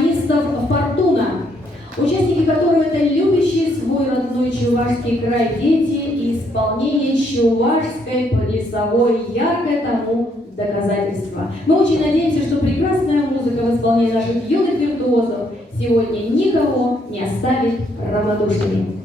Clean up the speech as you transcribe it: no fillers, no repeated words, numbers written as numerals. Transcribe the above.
гармонистов «Фортуна», участники которого это любящие свой родной чувашский край дети и исполнение чувашской плясовой яркое тому доказательство. Мы очень надеемся, что прекрасная музыка в исполнении наших юных виртуозов сегодня никого не оставит равнодушными.